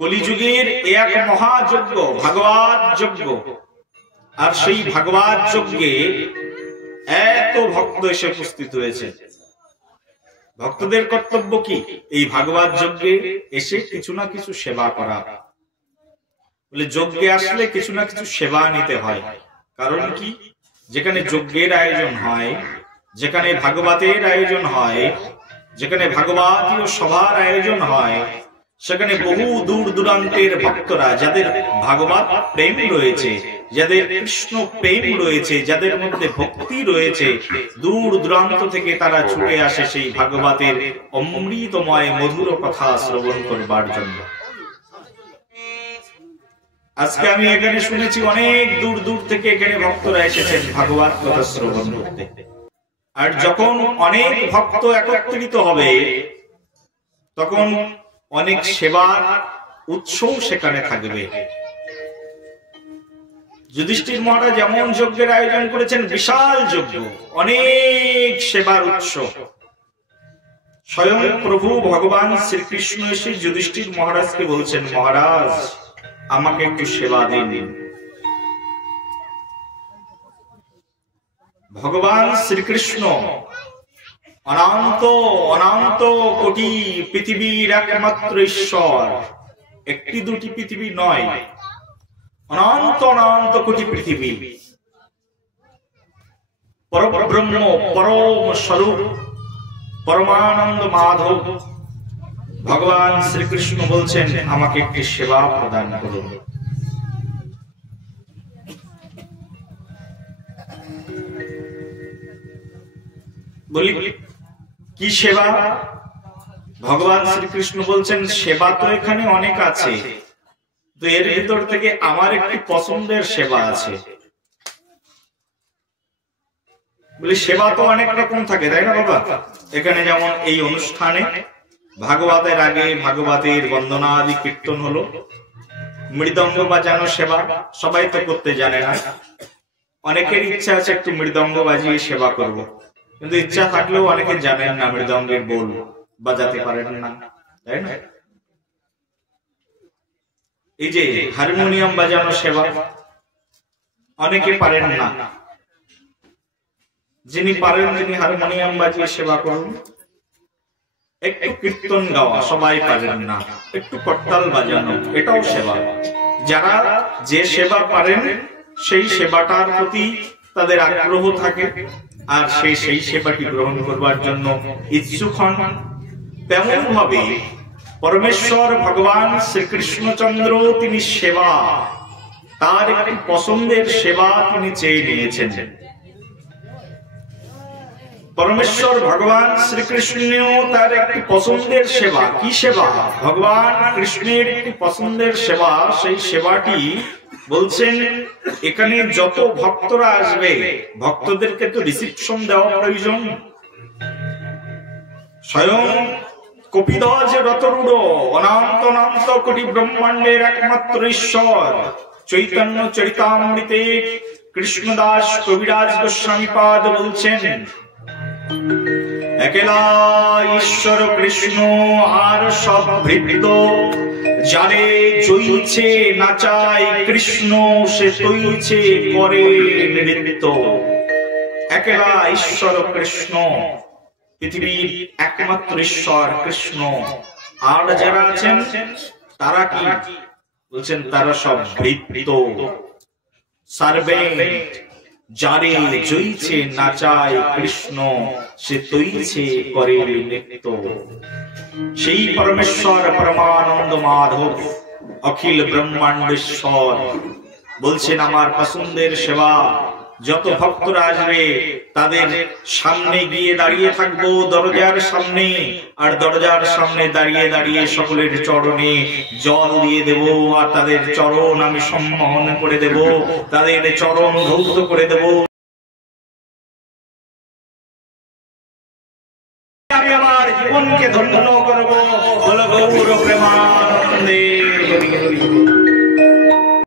কলিযুগের এক মহাযজ্ঞ ভাগবত যজ্ঞ। আর সেই ভাগবত যজ্ঞে এত ভক্ত এসে উপস্থিত হয়েছে। ভক্তদের কর্তব্য কি? এই ভাগবত যজ্ঞে এসে কিছু না কিছু সেবা করা। বলে যজ্ঞে আসলে কিছু না কিছু সেবা নিতে হয়। কারণ কি? যেখানে যজ্ঞের আয়োজন হয়, যেখানে ভাগবতের আয়োজন হয়, যেখানে ভাগবতীয় সভার আয়োজন হয়, সেখানে বহু দূর দূরান্তের ভক্তরা, যাদের ভাগবত প্রেম রয়েছে, যাদের কৃষ্ণ প্রেম রয়েছে, যাদের মধ্যে ভক্তি রয়েছে, দূর দূরান্ত থেকে তারা ছুটে আসে সেই ভাগবতের অমৃতময় মধুর কথা শ্রবণ করবার জন্য। আজকে আমি এখানে শুনেছি অনেক দূর দূর থেকে এখানে ভক্তরা এসেছেন ভাগবত কথা শ্রবণ করতে। আর যখন অনেক ভক্ত একত্রিত হবে, তখন অনেক সেবার উৎসও সেখানে থাকবে। যুধিষ্ঠির মহারাজ যেমন যজ্ঞের আয়োজন করেছেন, বিশাল যজ্ঞ, অনেক সেবার উৎস। স্বয়ং প্রভু ভগবান শ্রীকৃষ্ণ এসে যুধিষ্ঠির মহারাজকে বলছেন, মহারাজ আমাকে একটু সেবা দিন। ভগবান শ্রীকৃষ্ণ অনন্ত অনন্ত কোটি পৃথিবীর একমাত্র ঈশ্বর। একটি দুটি পৃথিবী নয়, অনন্ত অনন্ত কোটি পৃথিবী। পরব্রহ্ম, পরম স্বরূপ, পরমানন্দ মাধব ভগবান শ্রীকৃষ্ণ বলছেন, আমাকে একটি সেবা প্রদান করুন। বলি কি সেবা? ভগবান শ্রীকৃষ্ণ বলছেন, সেবা তো এখানে অনেক আছে, তো এর ভিতর থেকে আমার একটি পছন্দের সেবা আছে। বলি সেবা তো অনেক রকম থাকে, তাই না বাবা? এখানে যেমন এই অনুষ্ঠানে ভাগবতের আগে ভাগবতের বন্দনা আদি কীর্তন হলো, মৃদঙ্গ বাজানো সেবা সবাই তো করতে জানে না। অনেকের ইচ্ছা আছে একটু মৃদঙ্গ বাজিয়ে সেবা করব, কিন্তু ইচ্ছা থাকলেও অনেকে জানেন না মৃদঙ্গের বোল বাজাতে পারেন না, তাই না? এই যে হারমোনিয়াম বাজানো সেবা অনেকে পারেন না। যিনি পারেন তিনি হারমোনিয়াম বাজিয়ে সেবা করুন। একটু কীর্তন গাওয়া সবাই পারেন না, একটু করতাল বাজানো এটাও সেবা। যারা যে সেবা পারেন সেই সেবাটার প্রতি তাদের আগ্রহ থাকে, আর সেই সেবাটি গ্রহণ করবার জন্য ইচ্ছুক হন। তেমন ভাবে পরমেশ্বর ভগবান শ্রীকৃষ্ণচন্দ্র তিনি সেবা, তার একটি পছন্দের সেবা তিনি চেয়ে নিয়েছেন। পরমেশ্বর ভগবান শ্রীকৃষ্ণ তার একটি পছন্দের সেবা। কি সেবা? ভগবান কৃষ্ণের একটি পছন্দের সেবা। সেই সেবাটি বলছেন, এখানে যত ভক্তরা আসবে ভক্তদেরকে তো রিসিপশন দেওয়া প্রয়োজন। স্বয়ং কপিধ্বজ রতরূঢ় অনন্ত অনন্ত কোটি ব্রহ্মাণ্ডের একমাত্র ঈশ্বর চৈতন্য চরিতামৃতে কৃষ্ণদাস কবিরাজ গোস্বামীপাদ বলছেন, একলা ঈশ্বর কৃষ্ণ আর সব ভৃত্য, যারে জয়ছে নাচায় কৃষ্ণ সে তৈছে করে নৃত্য। একলা ঈশ্বর কৃষ্ণ, পৃথিবীর একমাত্র ঈশ্বর কৃষ্ণ। আর যারা আছেন তারা কি বলছেন? তারা সব ভৃত্য, সার্ভেন্ট। যারে জয়ছে নাচায় কৃষ্ণ সে তৈছে করে নৃত্য। সেই পরমেশ্বর পরমানন্দ মাধব অখিল ব্রহ্মাণ্ডেশ্বর বলছেন, আমার পছন্দের সেবা। যত ভক্তরা আসবে তাদের সামনে গিয়ে দাঁড়িয়ে থাকবো দরজার সামনে, আর দরজার সামনে দাঁড়িয়ে দাঁড়িয়ে সকলের চরণে জল দিয়ে দেব, আর তাদের চরণ আমি সম্মোহন করে দেব, তাদের চরণ ধৌত করে দেব। আমি আমার জীবনকে ধন্য করবো। বলো গৌর প্রেমানন্দে।